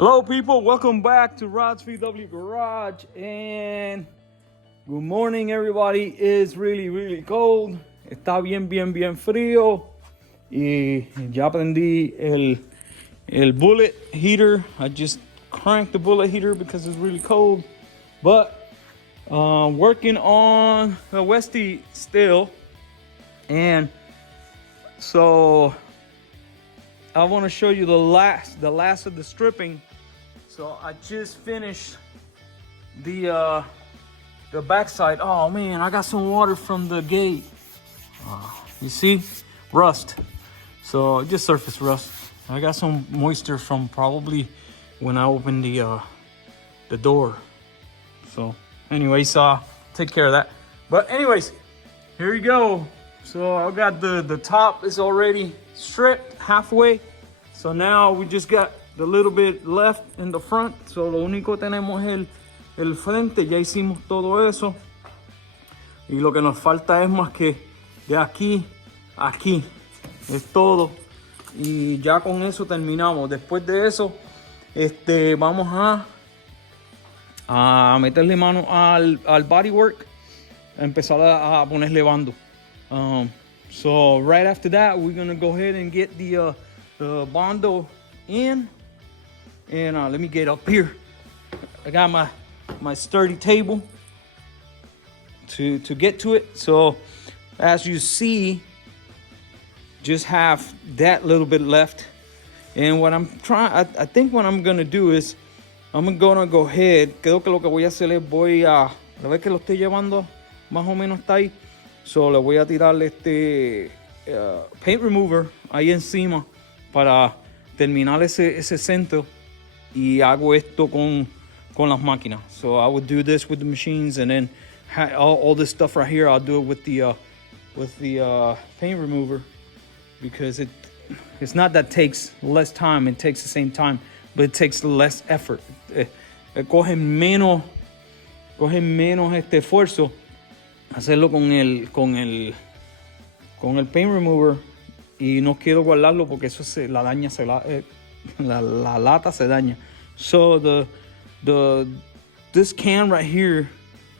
Hello people, welcome back to Rod's VW Garage, and good morning everybody. It's really cold. Está bien frío y ya prendí el bullet heater. I just cranked the bullet heater because it's really cold, but working on the Westie still. And so I want to show you the last of the stripping. So I just finished the backside. Oh man, I got some water from the gate. You see, rust. So just surface rust. I got some moisture from probably when I opened the door. So anyways, take care of that. But anyways, here you go. So I got the top is already stripped halfway. So now we just got the little bit left in the front. So lo único tenemos el frente. Ya hicimos todo eso. Y lo que nos falta es más que de aquí a aquí. Es todo. Y ya con eso terminamos. Después de eso, vamos a meterle mano al bodywork. A empezar a ponerle bando. So right after that, we're gonna go ahead and get the bando in. And let me get up here. I got my sturdy table to get to it. So as you see, just have that little bit left. And what I'm trying, I think what I'm gonna do is I'm gonna go ahead. Creo que lo que voy a hacer es la vez que lo estoy llevando más o menos está ahí. So le voy a tirar paint remover ahí encima para terminar ese centro. Y hago esto con las máquinas. So I would do this with the machines, and then all this stuff right here, I'll do it with the paint remover, because it's not that takes less time. It takes the same time, but it takes less effort. Coge menos esfuerzo hacerlo con el paint remover, y no quiero guardarlo porque eso la daña, la lata se daña. So this can right here,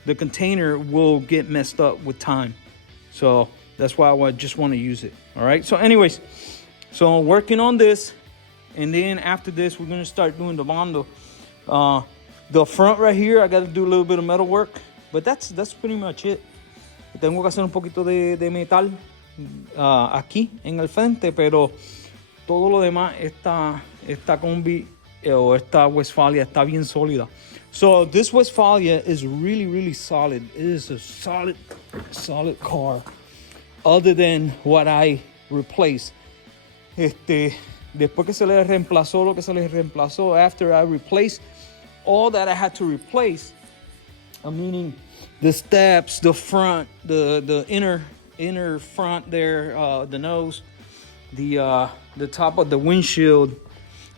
the container will get messed up with time. So that's why I just want to use it. All right. So anyways, so I'm working on this, and then after this, we're gonna start doing the bando. The front right here, I got to do a little bit of metal work, but that's pretty much it. Tengo que hacer un poquito de metal aquí en el frente, pero todo lo demás, esta combi o esta Westfalia está bien sólida. So this Westfalia is really solid. It is a solid car, other than what I replaced. Después que se le reemplazó lo que se le reemplazó, after I replaced all that I had to replace, meaning the steps, the front, the inner front there, the nose, the top of the windshield,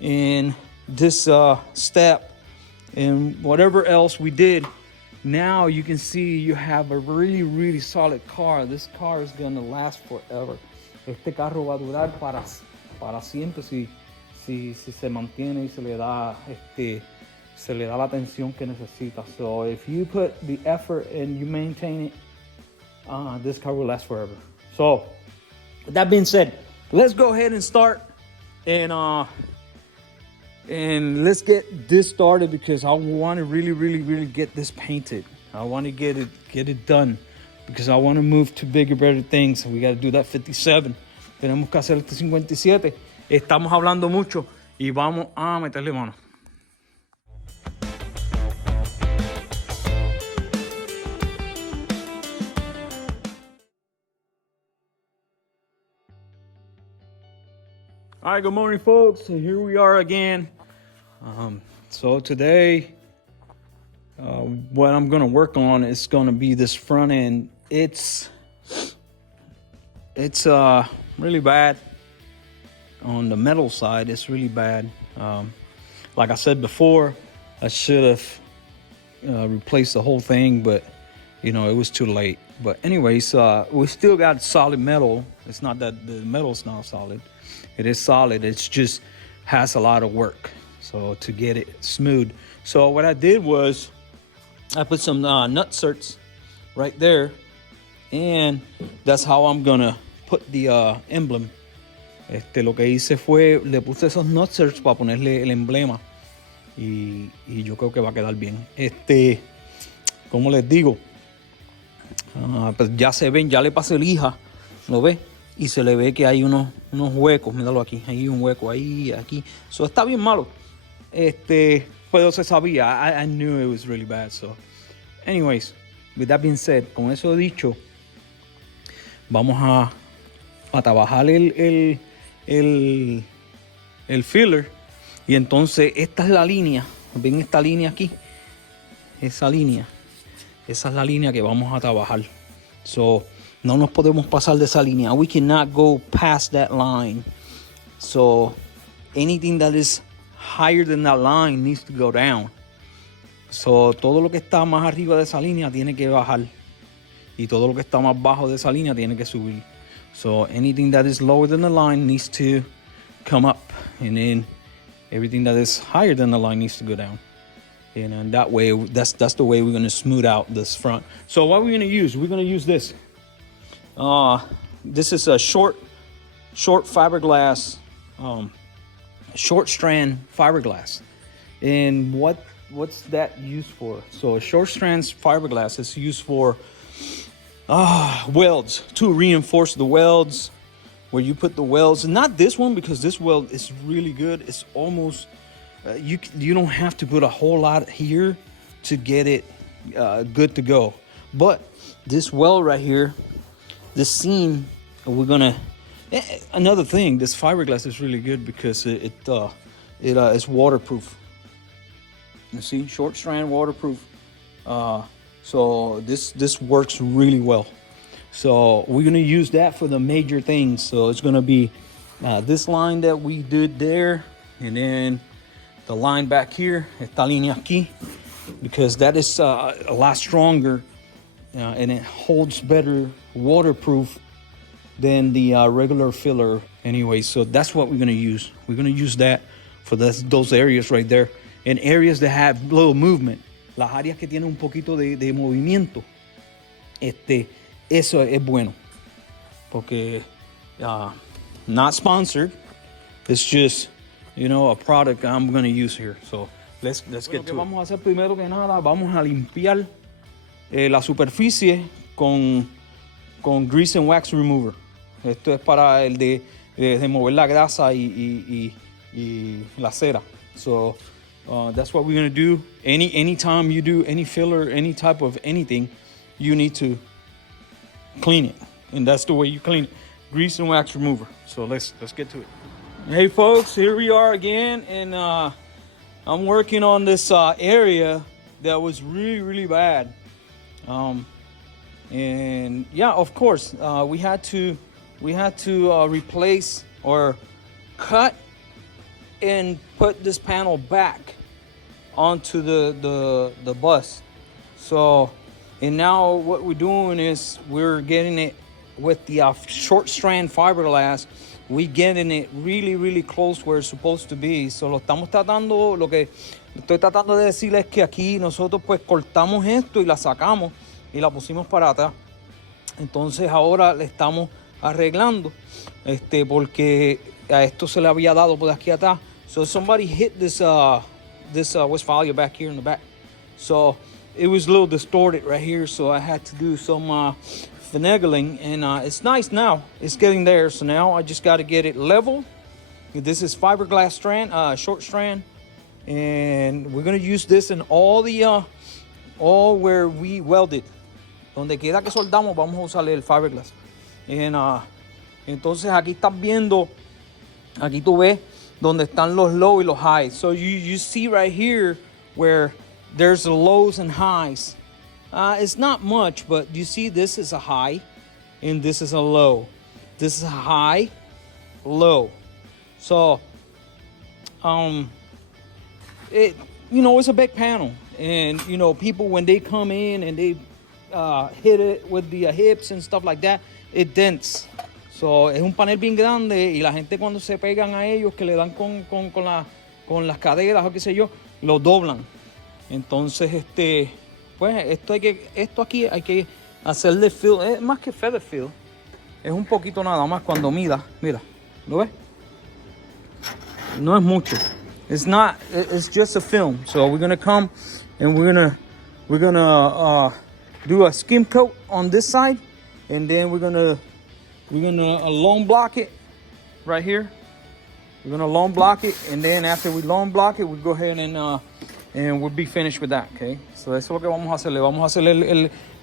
and this step, and whatever else we did. Now you can see you have a really solid car. This car is gonna last forever. Este carro va a durar para siempre si se mantiene y se le da la atención que necesita. So if you put the effort and you maintain it, this car will last forever. So with that being said, let's go ahead and start, and let's get this started, because I want to really get this painted. I want to get it done, because I want to move to bigger, better things. We got to do that 57. Tenemos que hacer este 57. Estamos hablando mucho y vamos a meterle mano. All right, good morning, folks. So here we are again. So today, what I'm gonna work on is gonna be this front end. It's really bad on the metal side. It's really bad. Like I said before, I should have replaced the whole thing, but it was too late. But anyways, we still got solid metal. It's not that the metal's not solid. It is solid. It's just has a lot of work. so to get it smooth. So what I did was I put some nutserts right there, and that's how I'm gonna put the emblem. Lo que hice fue le puse esos nutserts para ponerle el emblema, y yo creo que va a quedar bien. Como les digo, pues ya se ven, ya le pasé lija, ¿lo ves? Y se le ve que hay unos huecos, míralo aquí, hay un hueco ahí, aquí. So está bien malo. Pero se sabía, I knew it was really bad. So, anyways, with that being said, con eso dicho, vamos a trabajar el filler. Y entonces esta es la línea, ven esta línea aquí, esa es la línea que vamos a trabajar. So, no nos podemos pasar de esa línea. We cannot go past that line. So, anything that is higher than that line needs to go down. So, todo lo que está más arriba de esa línea tiene que bajar. Y todo lo que está más bajo de esa línea tiene que subir. So, anything that is lower than the line needs to come up. And then, everything that is higher than the line needs to go down. And that way, that's the way we're going to smooth out this front. So, what we're going to use? We're going to use this. This is a short fiberglass, short strand fiberglass. And what's that used for? So a short strand fiberglass is used for welds, to reinforce the welds, where you put the welds. Not this one, because this weld is really good. It's almost you don't have to put a whole lot here to get it good to go. But this weld right here, this seam, we're gonna. Another thing, this fiberglass is really good because it is waterproof. You see, short strand waterproof. So this works really well. So we're gonna use that for the major things. So it's gonna be this line that we did there, and then the line back here, esta línea aquí, because that is a lot stronger. And it holds better, waterproof than the regular filler. Anyway, so that's what we're gonna use. We're gonna use that for those areas right there, and areas that have little movement. Las áreas que tienen un poquito de movimiento. Eso es bueno, porque not sponsored. It's just, a product I'm gonna use here. So let's get to it. Vamos a hacer primero que nada, vamos a limpiar la superficie con grease and wax remover. Esto es para el de mover la grasa y la cera. So that's what we're gonna do. Anytime you do any filler, any type of anything, you need to clean it, and that's the way you clean it. Grease and wax remover. So let's get to it. Hey folks, here we are again, and I'm working on this area that was really bad. And yeah, of course, we had to replace or cut and put this panel back onto the bus. So, and now what we're doing is we're getting it with the short strand fiberglass. We're getting it really close where it's supposed to be. So lo que estoy tratando de decirles es que aquí nosotros pues cortamos esto y la sacamos y la pusimos para atrás. Entonces ahora le estamos arreglando porque a esto se le había dado por aquí atrás. So somebody hit this Westfalia back here in the back. So it was a little distorted right here, so I had to do some finagling, and it's nice now. It's getting there. So now I just got to get it level. This is fiberglass strand, short strand, and we're gonna use this in all where we welded. Donde quiera que soldamos, vamos a usar el fiberglass. And entonces aquí estás viendo, aquí tú ves donde están los low y los highs. So you see right here where there's the lows and highs. It's not much, but you see this is a high and this is a low. This is a high, low. So it's a big panel, and people when they come in and they hit it with the hips and stuff like that, it dents. So es un panel bien grande, y la gente cuando se pegan a ellos, que le dan con con las caderas o qué sé yo, lo doblan. Entonces, pues esto aquí hay que hacerle fill, es más que feather fill, es un poquito nada más cuando mida, mira, ¿lo ves? No es mucho. It's just a film. So we're gonna come and we're gonna do a skim coat on this side, and then we're gonna long block it right here. We're gonna long block it, and then after we long block it, we go ahead and we'll be finished with that. Okay. So eso es lo que vamos a hacer. Le vamos a hacer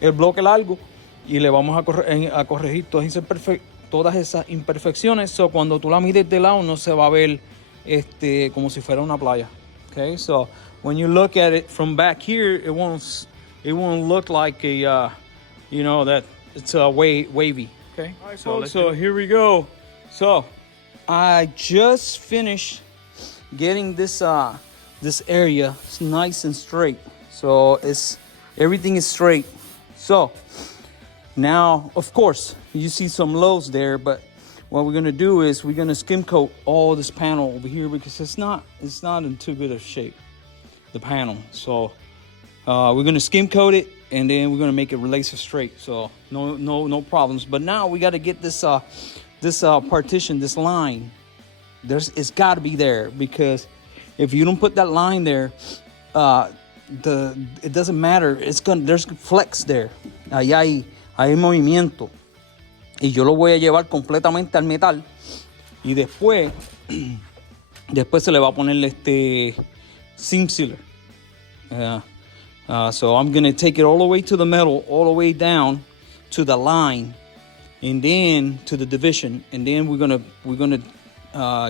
el bloque largo y le vamos a corregir todas esas imperfecciones. So cuando tú la mides de lado no se va a ver como si fuera una playa. Okay, so when you look at it from back here, it won't look like a that it's wavy. Okay, all right, so here we go. So I just finished getting this area nice and straight. So everything is straight. So now, of course, you see some lows there, but what we're gonna do is we're gonna skim coat all this panel over here because it's not in too good of shape, the panel. So we're gonna skim coat it and then we're gonna make it laser straight. So no problems. But now we got to get this partition, this line. It's got to be there because if you don't put that line there, it doesn't matter. There's flex there. Ahí hay movimiento. Y yo lo voy a llevar completamente al metal. Y después se le va a poner seam sealer. So I'm going to take it all the way to the metal, all the way down to the line, and then to the division. And then we're gonna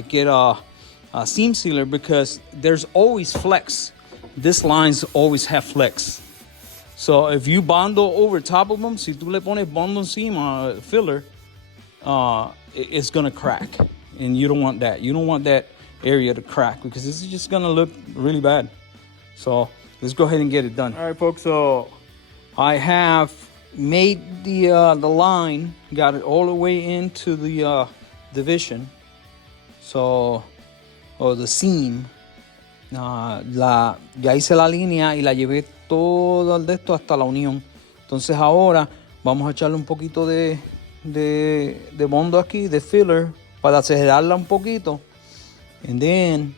get a seam sealer because there's always flex. This lines always have flex. So if you bando over top of them, si tú le pones bando encima, filler, it's gonna crack, and you don't want that. You don't want that area to crack because this is just gonna look really bad. So let's go ahead and get it done. All right, folks. So I have made the line, got it all the way into the division. So, or the seam. Ya hice la línea y la llevé todo de esto hasta la unión. Entonces ahora vamos a echarle un poquito de bondo aquí, de filler, para acelerarla un poquito. And then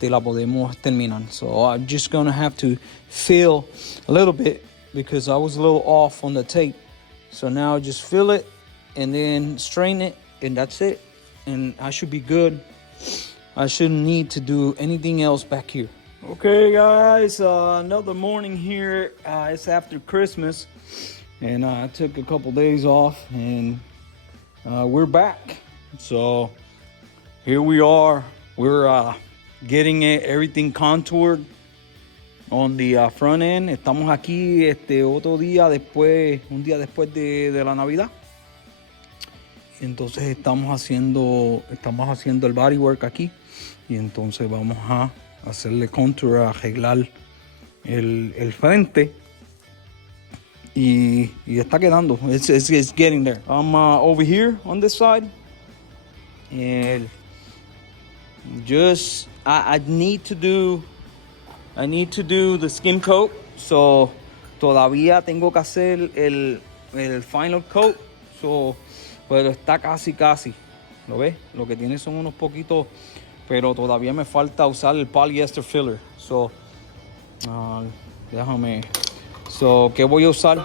la podemos terminar. So I'm just gonna have to fill a little bit because I was a little off on the tape. So now just fill it and then strain it, and that's it. And I should be good. I shouldn't need to do anything else back here. Okay, guys, another morning here. It's after Christmas, and I took a couple days off, and we're back. So here we are. We're getting everything contoured on the front end. Estamos aquí otro día después, un día después de la Navidad. Entonces estamos haciendo el bodywork aquí. Y entonces vamos a hacerle contour, a arreglar el frente. Y está quedando. It's getting there. I'm over here on this side. And just I need to do the skim coat. So todavía tengo que hacer el final coat. So, pero está casi. ¿Lo ves? Lo que tiene son unos poquitos, pero todavía me falta usar el polyester filler. So, déjame. So, ¿qué voy a usar?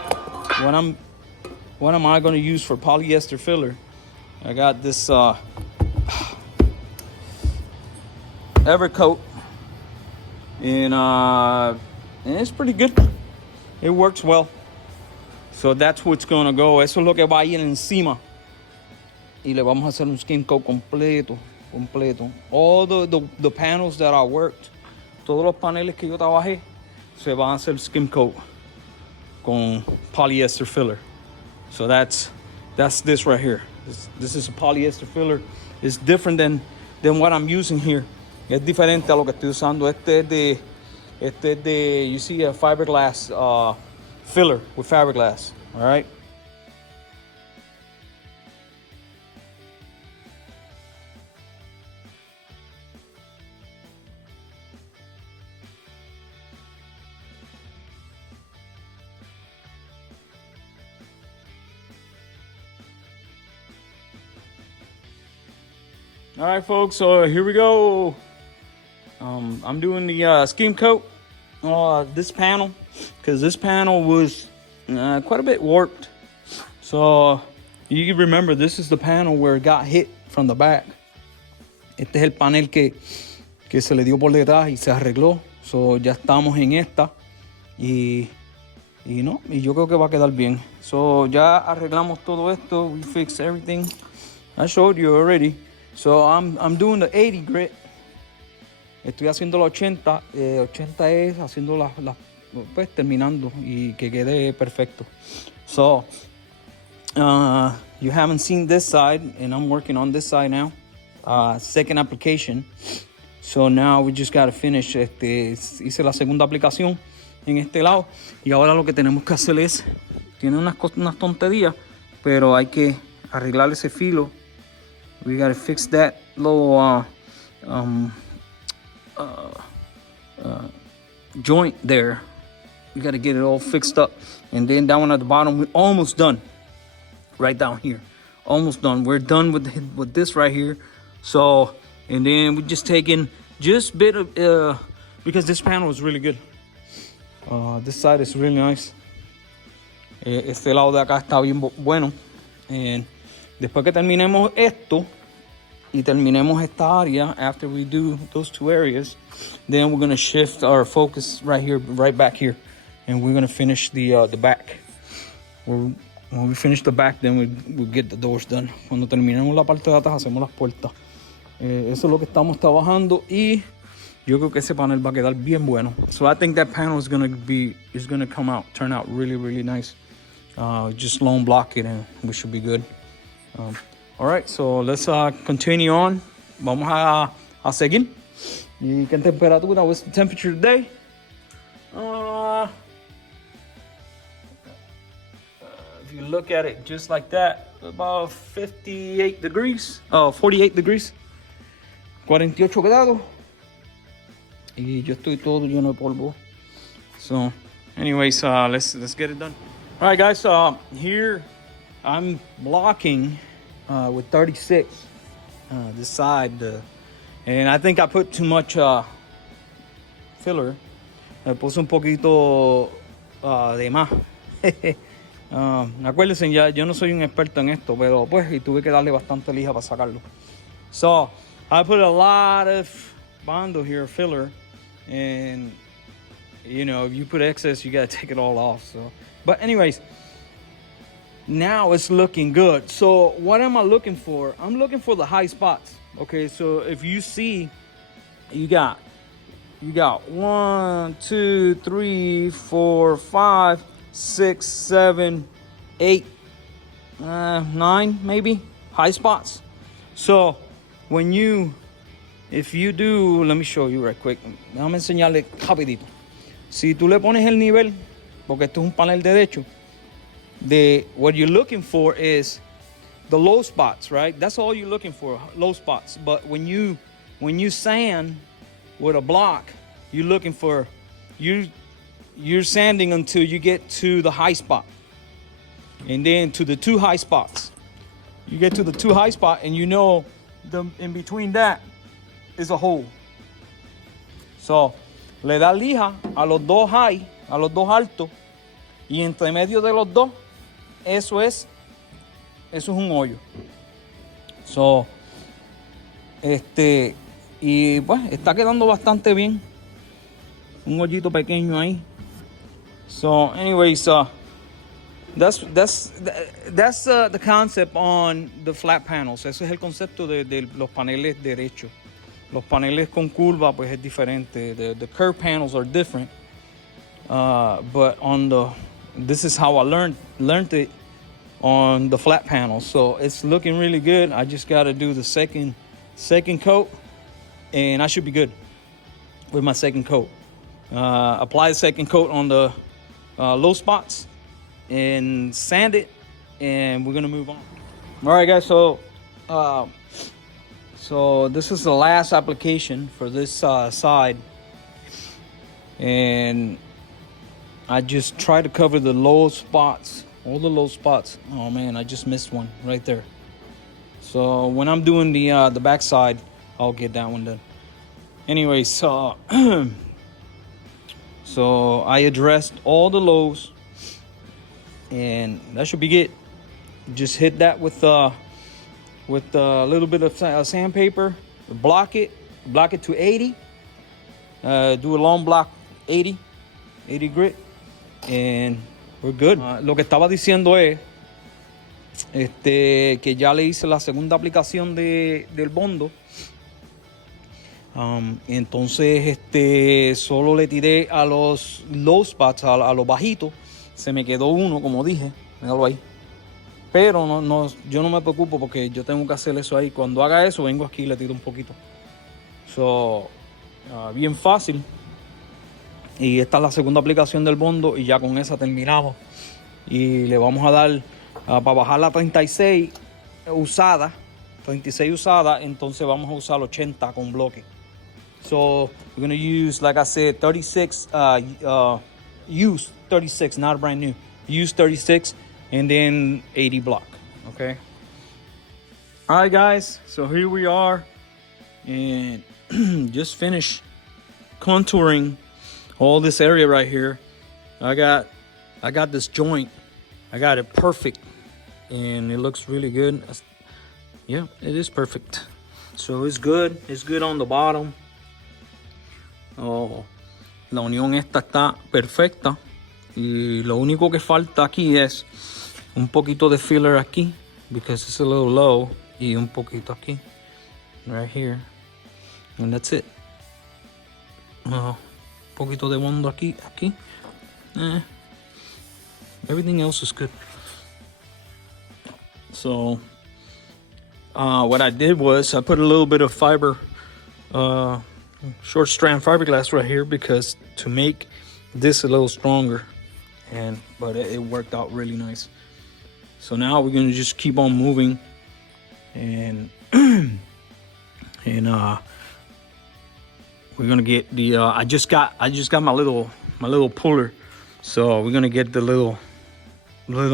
What am I going to use for polyester filler? I got this Evercoat, and it's pretty good. It works well. So that's what's going to go. Eso es lo que va a ir encima. Y le vamos a hacer un skim coat completo. All the panels that I worked, todos los paneles que yo trabajé, se van a hacer skim coat con polyester filler. So that's this right here. This is a polyester filler. It's different than what I'm using here. Es diferente a lo que estoy usando. Este es de you see a fiberglass filler with fiberglass. All right. All right, folks, so here we go. I'm doing the skim coat this panel, because this panel was quite a bit warped. So you can remember, this is the panel where it got hit from the back. Este es el panel que se le dio por detrás y se arregló. So ya estamos en esta y yo creo que va a quedar bien. So ya arreglamos todo esto. We fixed everything. I showed you already. So I'm doing the 80 grit. Estoy haciendo la 80. 80 es haciendo pues terminando y que quede perfecto. So you haven't seen this side, and I'm working on this side now. Second application. So now we just gotta finish. Hice la segunda aplicación en este lado y ahora lo que tenemos que hacer es, tiene unas tonterías, pero hay que arreglar ese filo. We gotta fix that little joint there. We gotta get it all fixed up, and then down at the bottom, we're almost done. Right down here, almost done. We're done with this right here. So, and then we're just taking just bit of because this panel is really good. This side is really nice. Este lado de acá está bien bueno. And después que terminemos esto y terminemos esta área, after we do those two areas, then we're gonna shift our focus right here, right back here, and we're gonna finish the back. When we finish the back, then we'll get the doors done. Cuando terminemos la parte de atrás, hacemos las puertas. Eso es lo que estamos trabajando y yo creo que ese panel va a quedar bien bueno. So I think that panel is gonna turn out really, really nice. Just lone block it and we should be good. All right, so let's continue on. Vamos a seguir. ¿Y qué temperatura? What's the temperature today? If you look at it just like that, about 58 degrees. 48 degrees. 48 grados. Y yo estoy todo lleno de polvo. So, anyways, let's get it done. All right, guys. Here I'm blocking with 36 this side, and I think I put too much filler. Me puse un poquito de más. Acuérdense, ya yo no soy un experto en esto, pero pues y tuve que darle bastante lija para sacarlo. So I put a lot of bando here, filler, and you know, if you put excess, you gotta take it all off. So, but anyways, now it's looking good. So what am I looking for? I'm looking for the high spots. Okay, so if you see, you got 1, 2, 3, 4, 5, 6, 7, 8, 9 maybe high spots. So if you do, let me show you right quick. Déjame enseñarle rapidito. Si tú le pones el nivel, porque esto es un panel derecho, what you're looking for is the low spots, right? That's all you're looking for, low spots. But when you sand with a block, you're looking for, you're sanding until you get to the high spot, and then to the two high spots. You get to the two high spot, and you know in between that is a hole. So le da lija a los dos high, a los dos altos, y entre medio de los dos, eso es un hoyo. So y pues está quedando bastante bien. Un hoyito pequeño ahí. So anyways, that's the concept on the flat panels. Ese es el concepto de los paneles derechos. Los paneles con curva pues es diferente. The curved panels are different. But this is how I learned it on the flat panels. So it's looking really good. I just got to do the second coat, and I should be good with my second coat. Apply the second coat on the low spots and sand it, and we're gonna move on. All right, guys. So this is the last application for this side, and I just try to cover the low spots, all the low spots. Oh man, I just missed one right there. So when I'm doing the backside, I'll get that one done. Anyway, so so I addressed all the lows, and that should be it. Just hit that with a little bit of sandpaper, block it to 80. Do a long block 80 grit, and we're good. Lo que estaba diciendo es que ya le hice la segunda aplicación del bondo. Entonces solo le tiré a los low spots, a los bajitos. Se me quedó uno, como dije, míralo ahí. Pero yo no me preocupo porque yo tengo que hacer eso ahí. Cuando haga eso, vengo aquí y le tiro un poquito. Bien fácil. Y esta es la segunda aplicación del bondo y ya con esa terminamos. Y le vamos a dar para bajar la 36 usada. Entonces vamos a usar 80 con bloque. So we're gonna use, like I said, 36 used 36, not brand new. Used 36 and then 80 block. Okay. All right, guys. So here we are, and just finished contouring all this area right here. I got this joint. I got it perfect, and it looks really good. Yeah, it is perfect. So it's good. It's good on the bottom. Oh, la unión esta está perfecta. Y lo único que falta aquí es un poquito de filler aquí, because it's a little low, y un poquito aquí, right here, and that's it. Un poquito de bondo aquí. Everything else is good. So what I did was I put a little bit of fiber, short strand fiberglass right here, because to make this a little stronger, but it worked out really nice. So now we're gonna just keep on moving, and we're gonna get the I just got my little puller, so we're gonna get the little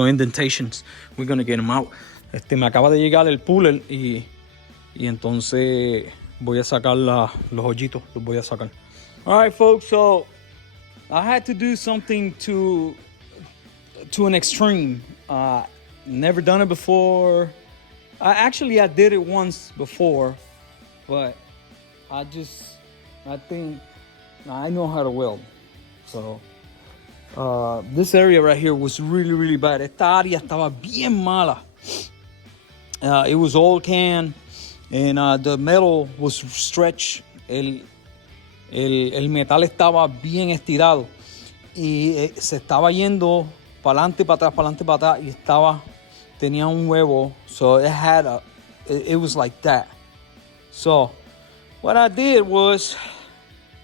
indentations. We're gonna get them out. Me acaba de llegar el puller y entonces voy a sacar los hoyitos, los voy a sacar. All right, folks, so I had to do something to an extreme. Never done it before. I did it once before, but I think I know how to weld. So this area right here was really, really bad. Esta área estaba bien mala. It was all can, and the metal was stretched. El metal estaba bien estirado y se estaba yendo para adelante, para atrás, y tenía un huevo. So it was like that. So what I did was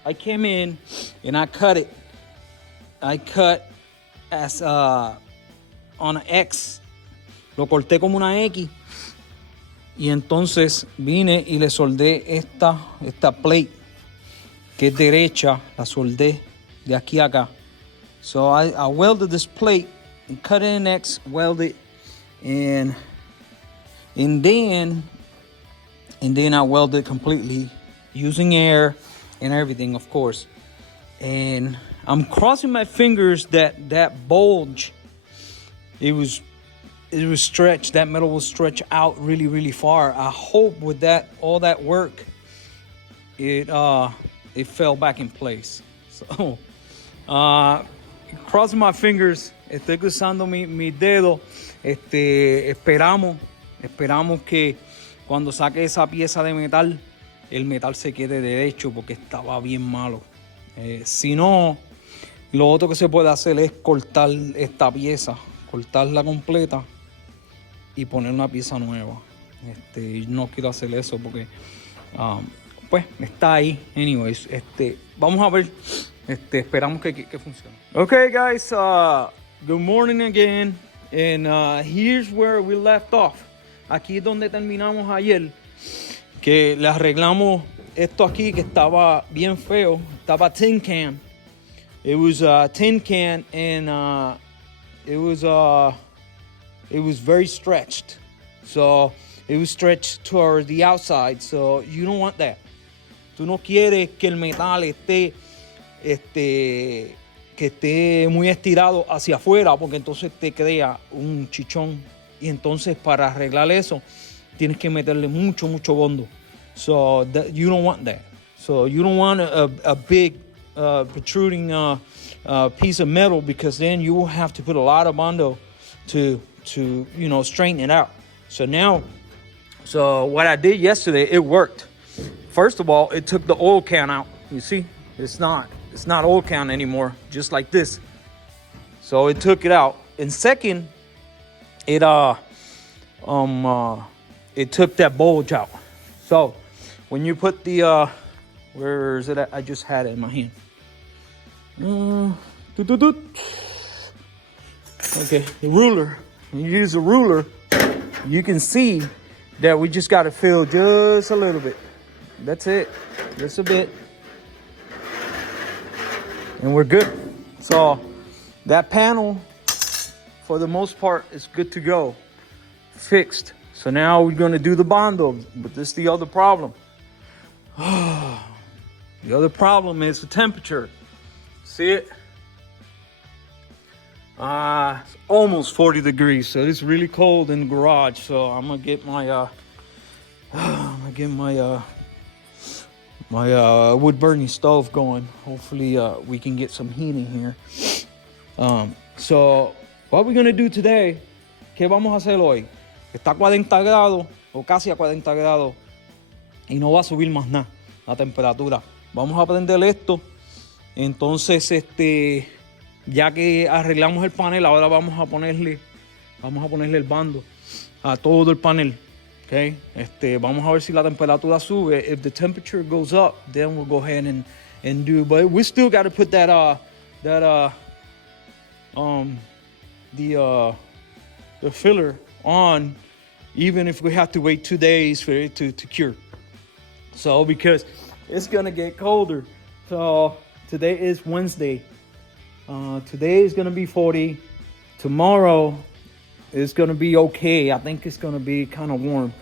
I came in and I cut it. I cut as on an X. Lo corté como una X. Y entonces vine y le soldé esta plate, que es derecha, la soldé de aquí a acá. So I welded this plate and cut it in X, welded, and then I welded completely using air and everything, of course. And I'm crossing my fingers that bulge, it was stretched. That metal was stretched out really, really far. I hope with all that work, it fell back in place. So, crossing my fingers, estoy cruzando mi dedo. Esperamos que cuando saque esa pieza de metal, el metal se quede derecho, porque estaba bien malo. Si no, lo otro que se puede hacer es cortar esta pieza, cortarla completa y poner una pieza nueva. No quiero hacer eso porque pues está ahí. Anyways, vamos a ver. Esperamos que funcione. Okay, guys, good morning again, and here's where we left off. Aquí es donde terminamos ayer, que le arreglamos esto aquí que estaba bien feo. Estaba tin can. It was tin can, and it was very stretched. So it will stretch toward the outside. So you don't want that. Tú no quieres que el metal esté que esté muy estirado hacia afuera, porque entonces te crea un chichón. Y entonces para arreglar eso tienes que meterle mucho bondo. So you don't want that. So you don't want a big protruding piece of metal, because then you will have to put a lot of bando to straighten it out. So what I did yesterday, it worked. First of all, it took the oil can out. You see, it's not oil can anymore, just like this. So it took it out. And second, it took that bulge out. So when you put the where is it at? I just had it in my hand. Okay, the ruler. When you use a ruler, you can see that we just got to fill just a little bit. That's it, just a bit, and we're good. So that panel, for the most part, is good to go, fixed. So now we're going to do the bando, but this is the other problem. The other problem is the temperature. See it? It's almost 40 degrees, so it's really cold in the garage. So I'm gonna get my wood burning stove going. Hopefully we can get some heating here. So what we're gonna do today, ¿qué vamos a hacer hoy? Está a 40 grados o casi a 40 grados y no va a subir más nada la temperatura. Vamos a prender esto. Entonces ya que arreglamos el panel, ahora vamos a ponerle el bando a todo el panel. Okay, vamos a ver si la temperatura sube. If the temperature goes up, then we'll go ahead and do. But we still got to put the filler on, even if we have to wait 2 days for it to cure. So because it's gonna get colder. So today is Wednesday. Today is gonna be 40. Tomorrow is gonna be okay. I think it's gonna be kind of warm.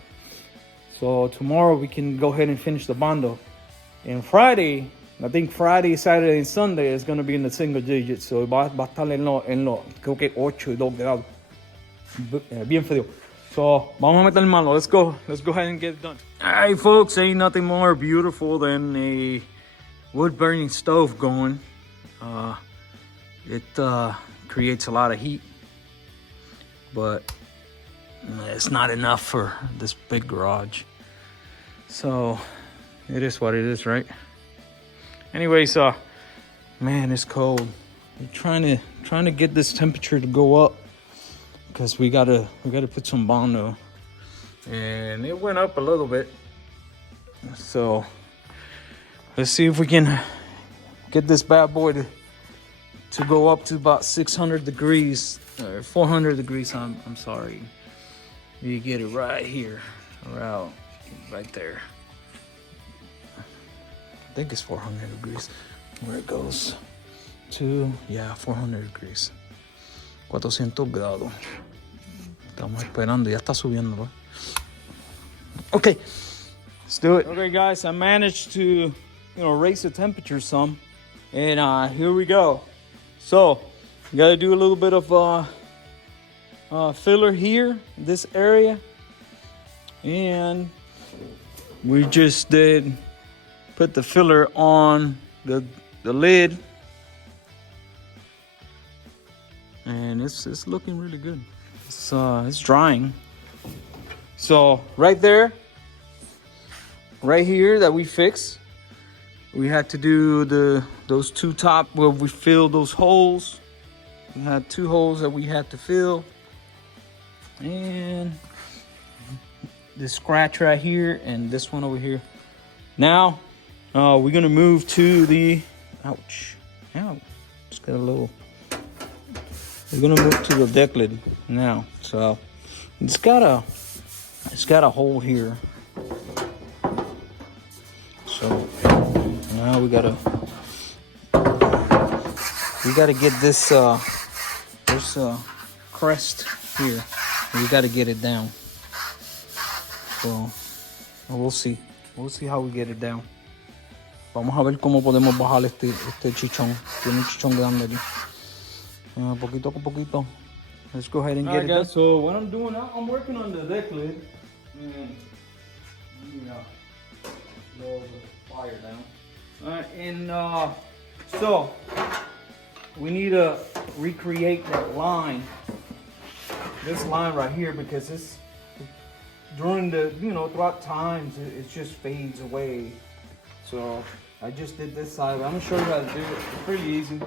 So tomorrow we can go ahead and finish the bando. And Friday, I think Friday, Saturday, and Sunday is gonna be in the single digits. So va a estar en lo creo que 8 y 2 grados. Bien frío. So vamos a meter mano. Let's go ahead and get it done. All right, folks, ain't nothing more beautiful than a wood burning stove going. It creates a lot of heat, but it's not enough for this big garage. So it is what it is, right? Anyways, man, it's cold. We're trying to get this temperature to go up because we gotta put some bando, and it went up a little bit. So let's see if we can get this bad boy to go up to about 600 degrees, or 400 degrees. I'm sorry. You get it right here, around right there. I think it's 400 degrees where it goes to, 400 degrees. 400 grados. Estamos esperando, ya está subiendo, ¿no? Okay, let's do it. Okay, guys, I managed to, raise the temperature some, and here we go. So, you gotta do a little bit of filler here, this area, and we just did put the filler on the lid, and it's looking really good. It's drying. So right there, right here that we fixed, we had to do those two top where we filled those holes. We had 2 holes that we had to fill, and this scratch right here and this one over here. Now we're gonna move to the just got a little. We're gonna move to the deck lid now. So it's got a hole here. So now we gotta get this crest here. We gotta get it down. So we'll see how we get it down. Vamos a ver cómo podemos bajar este chichón. Tiene un chichón grande aquí. Poquito a poquito. Let's go ahead and get it done. So what I'm doing now, I'm working on the deck lid. And lower the fire down. So we need to recreate that line. This line right here, because it's during the, throughout times, it just fades away. So I just did this side. I'm gonna show you how to do it. It's pretty easy.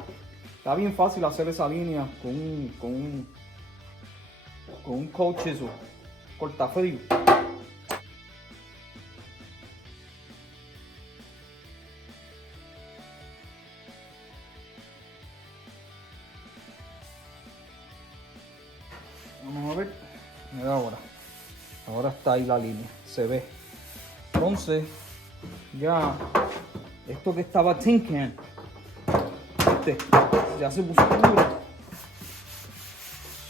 Está bien fácil hacer esa línea con un cold chisel, cortafrío. Vamos a ver. Mira ahora está ahí la línea, se ve. Entonces ya esto que estaba tin can, ya se puso duro.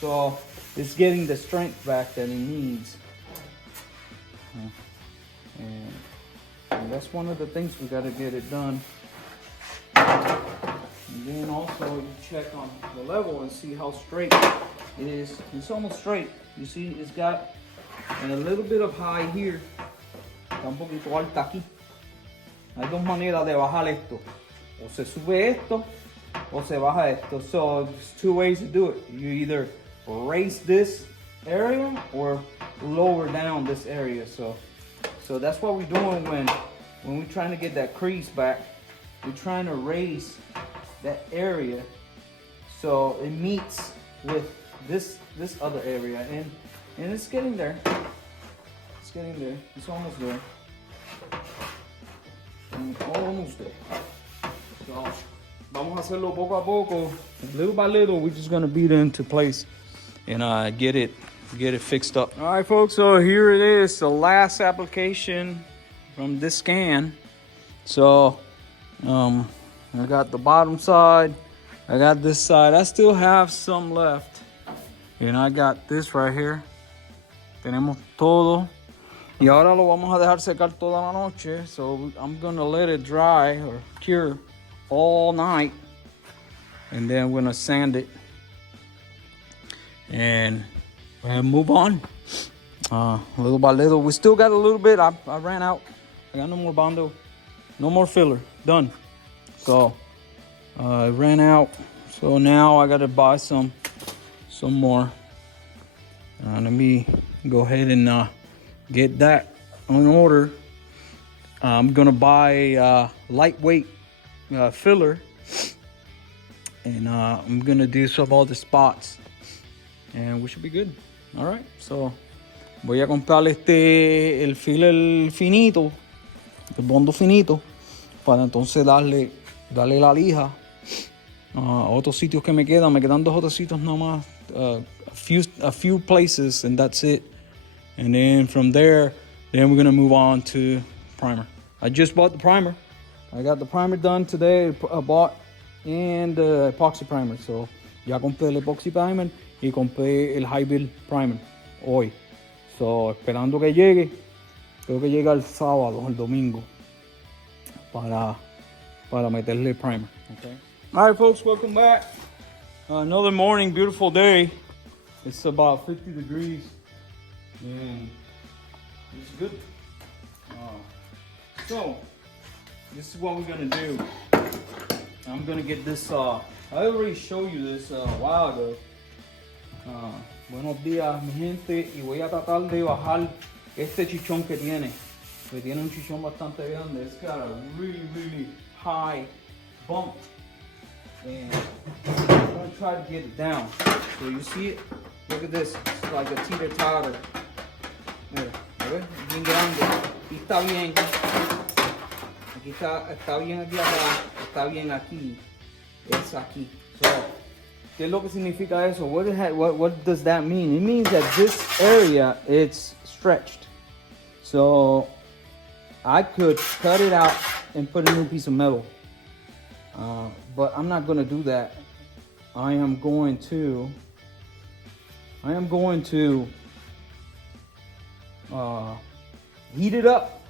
So it's getting the strength back that it needs. And that's one of the things we got to get it done. And then also you check on the level and see how straight it is. It's almost straight. You see it's got a little bit of high here. Está un poquito alta aquí. Hay dos maneras de bajar esto. O se sube esto o se baja esto. So there's two ways to do it. You either raise this area or lower down this area. So that's what we're doing when we're trying to get that crease back. We're trying to raise that area so it meets with this other area, and it's getting there. It's getting there. It's almost there. Almost there. So vamos a hacerlo poco a poco, little by little. We're just gonna beat it into place and get it fixed up. All right, folks. So here it is, the last application from this scan. So I got the bottom side. I got this side. I still have some left. And I got this right here. Tenemos todo. Y ahora lo vamos a dejar secar toda la noche. So I'm gonna let it dry or cure all night. And then we're gonna sand it. And move on. Little by little. We still got a little bit. I ran out. I got no more bando. No more filler. Done. So I ran out. So now I gotta buy some more. Let me go ahead and get that on order. I'm gonna buy lightweight filler, and I'm gonna do some other spots, and we should be good. All right, so voy a comprar el filler finito, el bondo finito, para entonces darle la lija a otros sitios que me quedan dos otros sitios nada más, a few places, and that's it. And then from there, then we're gonna move on to primer. I just bought the primer. I got the primer done today. I bought and the epoxy primer. So ya compré el epoxy primer y compré el high build primer hoy. So esperando que llegue. Creo que llega el sábado, el domingo, para meterle el primer. Okay. All right, folks, welcome back. Another morning, beautiful day. It's about 50 degrees. And it's good. So this is what we're gonna do. I'm gonna get this. I already showed you this a while ago. Buenos días, mi gente, y voy a tratar de bajar este chichón que tiene. Que tiene un chichón bastante grande. It's got a really high bump, and I'm gonna try to get it down. So you see it? Look at this. It's like a teeter-totter. Mira, a ver, bien grande. Aquí está bien. Aquí está bien aquí atrás. Está bien aquí. Es aquí. So, ¿qué es lo que significa eso? What does that mean? It means that this area, it's stretched. So I could cut it out and put a new piece of metal. But I'm not going to do that. I am going to heat it up.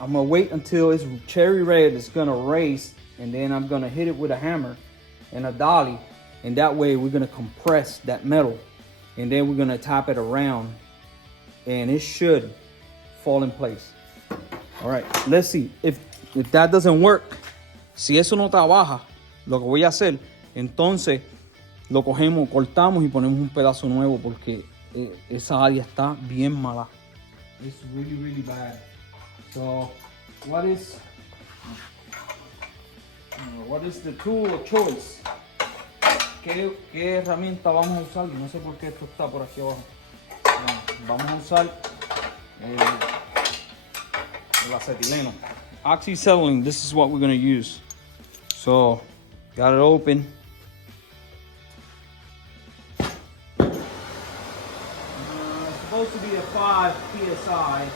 I'm gonna wait until it's cherry red. It's gonna raise, and then I'm gonna hit it with a hammer and a dolly, and that way we're gonna compress that metal, and then we're gonna tap it around, and it should fall in place. All right, let's see if that doesn't work. Si eso no trabaja, lo que voy a hacer, entonces lo cogemos, cortamos y ponemos un pedazo nuevo porque esa área está bien mala. It's really, really bad. So, what is the tool of choice? ¿Qué herramienta vamos a usar? No sé por qué esto está por aquí abajo. Vamos a usar el acetileno. Oxyacetylene, this is what we're going to use. So, got it open. It's supposed to be a 5 psi.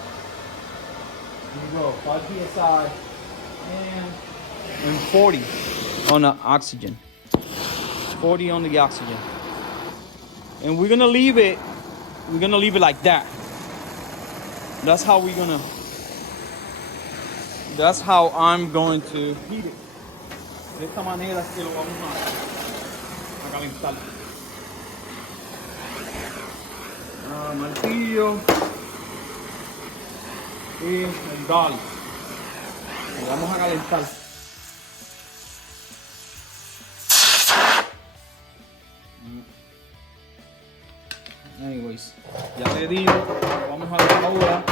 Here you go, 5 psi and 40 on the oxygen. 40 on the oxygen. And we're gonna leave it like that. That's how I'm going to heat it. De esta manera es que lo vamos a calentar. Martillo y el dolly. Lo vamos a calentar. Anyways, ya le digo, vamos a ver ahora.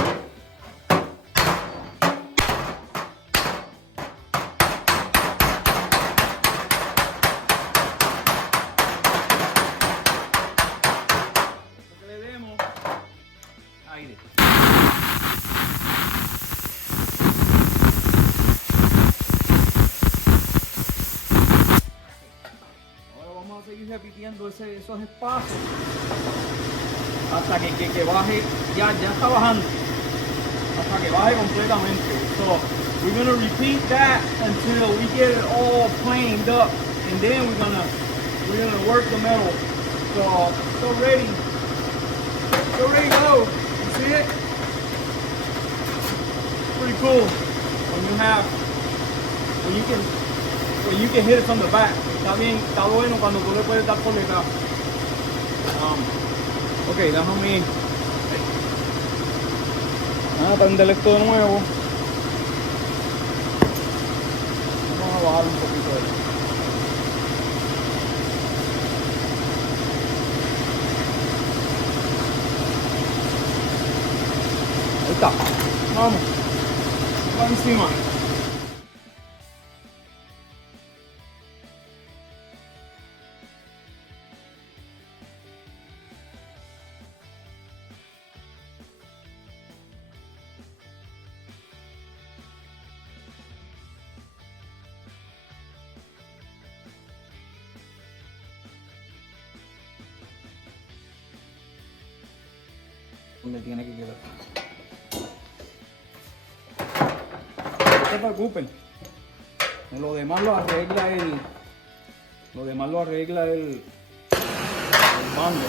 Que le demos aire. Ahora vamos a seguir repitiendo esos espacios hasta que baje, ya está bajando, hasta que baje completamente. So we're gonna repeat that until we get it all planed up, and then we're gonna work the metal. So ready to go. You see it? Pretty cool when you can hit it from the back. Está bueno cuando tú le puedes dar por detrás. Ok, déjame prender esto de nuevo. Vamos a bajar un poquito de esto. Ahí está. Vamos. Va encima. Donde tiene que quedar. No se preocupen. Lo demás lo arregla el bando.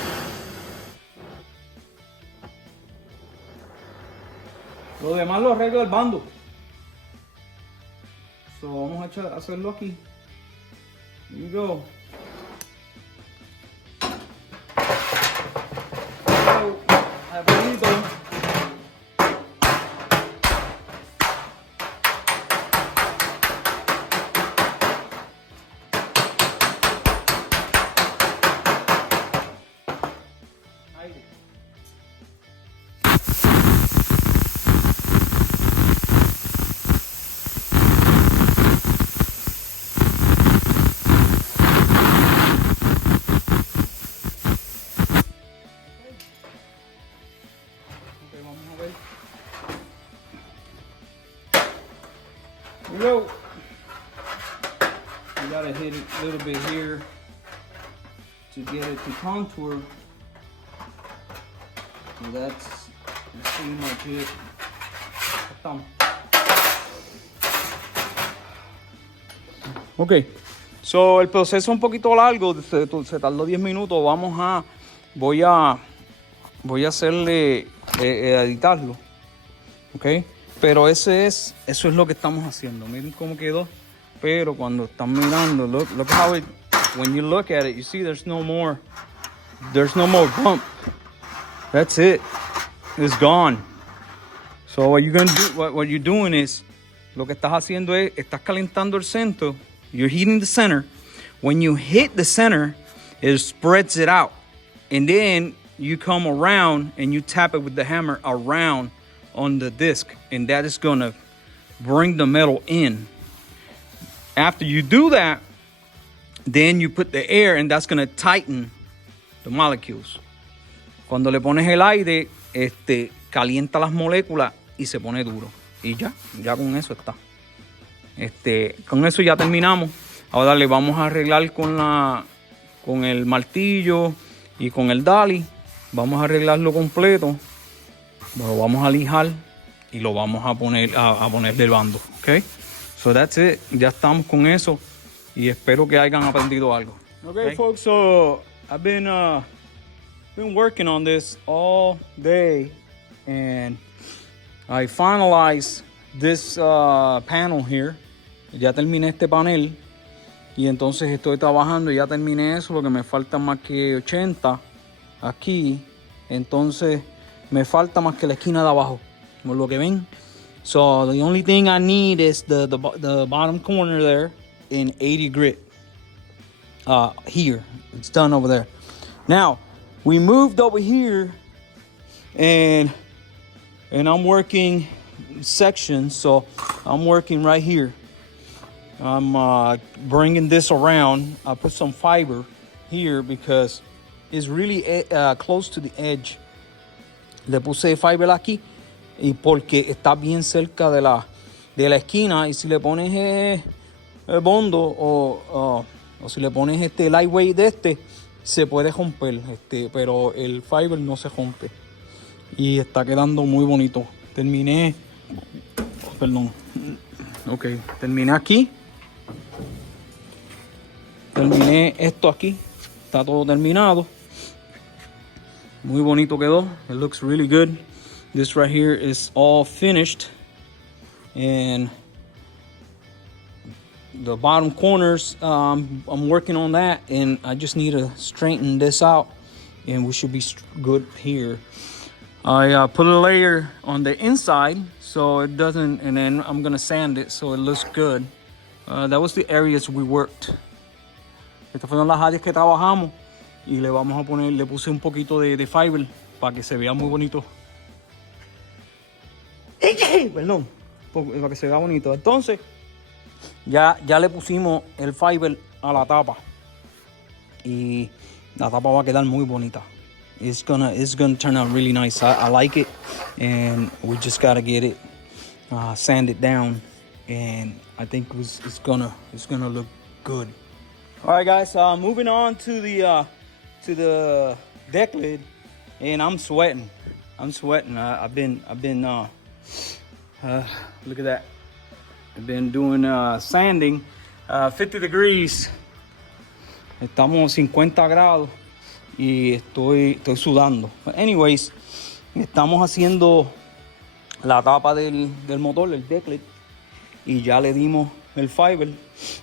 Lo demás lo arregla el bando. So, vamos a hacerlo aquí. Here you go. Yo, you gotta hit it a little bit here to get it to contour. So that's pretty much it. Ok, so el proceso es un poquito largo, se tardó 10 minutos. Voy a hacerle editarlo. ¿ok? Pero eso es lo que estamos haciendo. Miren cómo quedó. Pero cuando están mirando, look how it, when you look at it, you see there's no more bump. That's it. It's gone. So what you're gonna do, what you're doing is, lo que estás haciendo es, estás calentando el centro. You're heating the center. When you hit the center, it spreads it out. And then you come around and you tap it with the hammer around on the disc. And that is gonna bring the metal in. After you do that, then you put the air and that's gonna tighten the molecules. Cuando le pones el aire, calienta las moléculas y se pone duro. Y ya con eso está. Con eso ya terminamos. Ahora le vamos a arreglar con el martillo y con el Dali. Vamos a arreglarlo completo. Lo vamos a lijar y lo vamos a ponerle el bando. ¿Ok? So that's it. Ya estamos con eso. Y espero que hayan aprendido algo. Okay, folks. So I've been working on this all day. And I finalized this panel here. Ya terminé este panel. Y entonces estoy trabajando. Ya terminé eso. Lo que me falta más que 80 aquí. Entonces me falta más que la esquina de abajo. Como lo que ven. So the only thing I need is the bottom corner there in 80 grit. Here. It's done over there. Now, we moved over here. And I'm working sections. So I'm working right here. I'm bringing this around. I put some fiber here because it's really close to the edge. Le puse fiber aquí y porque está bien cerca de la esquina. Y si le pones el bondo o si le pones lightweight se puede romper. Pero el fiber no se rompe. Y está quedando muy bonito. Terminé aquí. Terminé esto aquí. Está todo terminado. Muy bonito quedó. It looks really good. This right here is all finished. And the bottom corners, I'm working on that. And I just need to straighten this out. And we should be good here. I put a layer on the inside so it doesn't, and then I'm gonna sand it so it looks good. That was the areas we worked. Estas fueron las áreas que trabajamos y le puse un poquito de fiber para que se vea muy bonito. Perdón, para que se vea bonito. Entonces, ya le pusimos el fiber a la tapa y la tapa va a quedar muy bonita. It's gonna turn out really nice. I like it, and we just gotta get it, sand it down, and I think it's gonna look good. All right, guys. Moving on to the deck lid, and I'm sweating. I've been look at that. I've been doing sanding, 50 degrees. Estamos 50 grados. Y estoy sudando. But anyways, estamos haciendo la tapa del motor, el decklet. Y ya le dimos el fiber.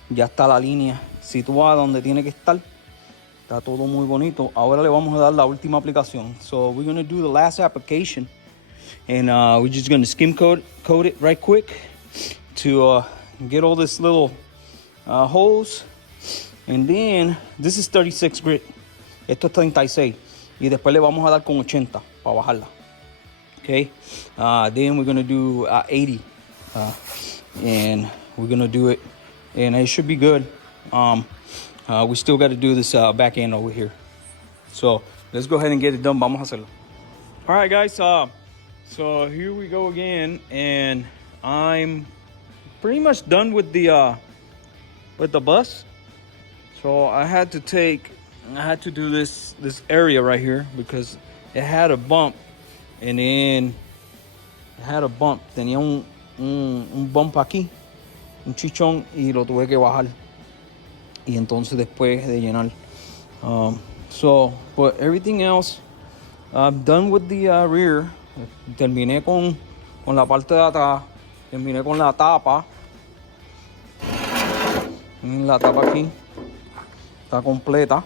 Ya está la línea situada donde tiene que estar. Está todo muy bonito. Ahora le vamos a dar la última aplicación. So we're going to do the last application. And we're just going to skim coat it right quick. To get all this little holes. And then, this is 36 grit. Esto es 36 y después le vamos a dar con 80 para bajarla. Okay, then we're gonna do 80 and we're gonna do it and it should be good. We still got to do this back end over here. So let's go ahead and get it done. Vamos a hacerlo. All right, guys. So here we go again, and I'm pretty much done with the bus. So I had to do this area right here because it had a bump, and then it had a bump. Tenía un bump aquí, un chichón, y lo tuve que bajar. Y entonces después de llenar. But everything else, I'm done with the rear. Terminé con con la parte de atrás. Terminé con la tapa. La tapa aquí está completa.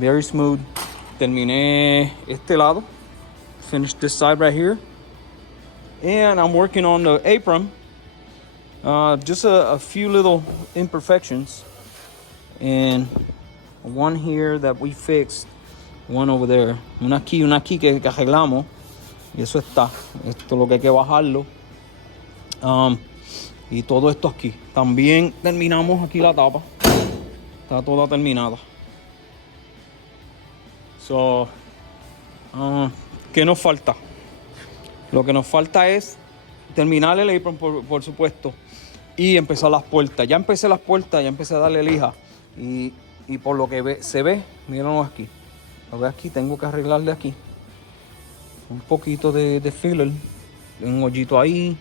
Very smooth. Terminé este lado. Finished this side right here. And I'm working on the apron. Just a few little imperfections. And one here that we fixed. One over there. Una aquí que arreglamos. Y eso está. Esto es lo que hay que bajarlo. Y todo esto aquí. También terminamos aquí la tapa. Está toda terminada. So, ¿qué nos falta? Lo que nos falta es terminar el apron, por supuesto. Y empezar las puertas. Ya empecé las puertas, ya empecé a darle lija. Y por lo que se ve, mírenlo aquí. Lo ve aquí, tengo que arreglarle aquí. Un poquito de filler. Un hoyito ahí.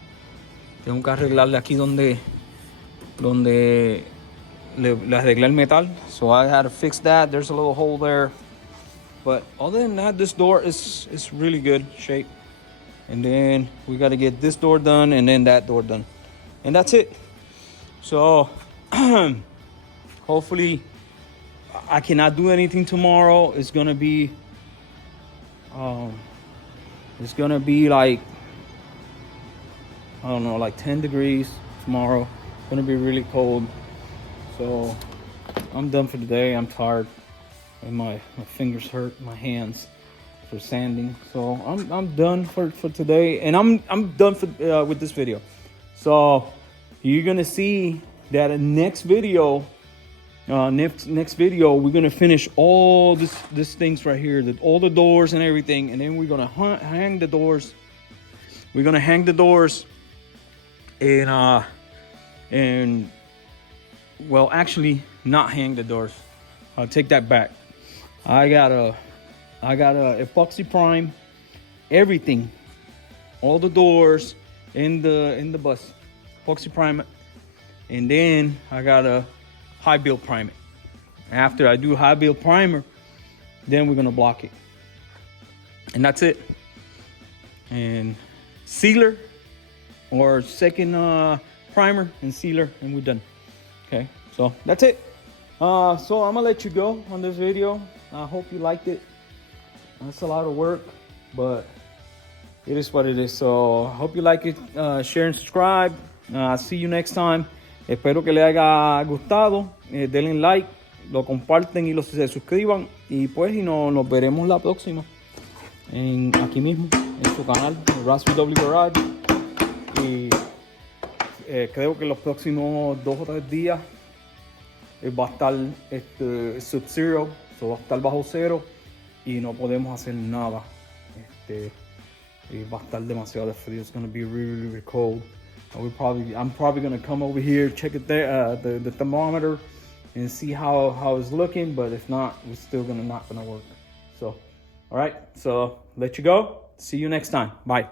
Tengo que arreglarle aquí donde le arreglé el metal. So I had to fix that. There's a little hole there. But other than that, this door is really good shape. And then we got to get this door done and then that door done. And that's it. So hopefully I cannot do anything tomorrow. It's gonna be like, I don't know, like 10 degrees tomorrow. It's gonna be really cold. So I'm done for today. I'm tired. And my fingers hurt, my hands for sanding. So I'm done for today. And I'm done with this video. So you're gonna see that in next video, next video, we're gonna finish all this things right here, all the doors and everything, and then we're gonna hang the doors. We're gonna hang the doors, and well, actually, not hang the doors. I'll take that back. I gotta epoxy prime everything, all the doors in the bus, epoxy prime it, and then I gotta high build prime it. After I do high build primer, then we're gonna block it, and that's it. And sealer or second primer and sealer, and we're done. Okay, so that's it. So I'm gonna let you go on this video. I hope you liked it. It's a lot of work, but it is what it is. So I hope you like it. Share and subscribe. See you next time. Espero que les haya gustado. Denle like, lo comparten y se suscriban. Y pues nos veremos la próxima. Aquí mismo, en su canal, VW Garage. Y creo que los próximos 2 o 3 días va a estar Sub-Zero. So va a estar bajo cero y no podemos hacer nada. Y va a estar demasiado frío. It's gonna be really, really cold. I'm probably gonna come over here, check it there, the thermometer, and see how it's looking. But if not, we're still not gonna work. So, all right. So let you go. See you next time. Bye.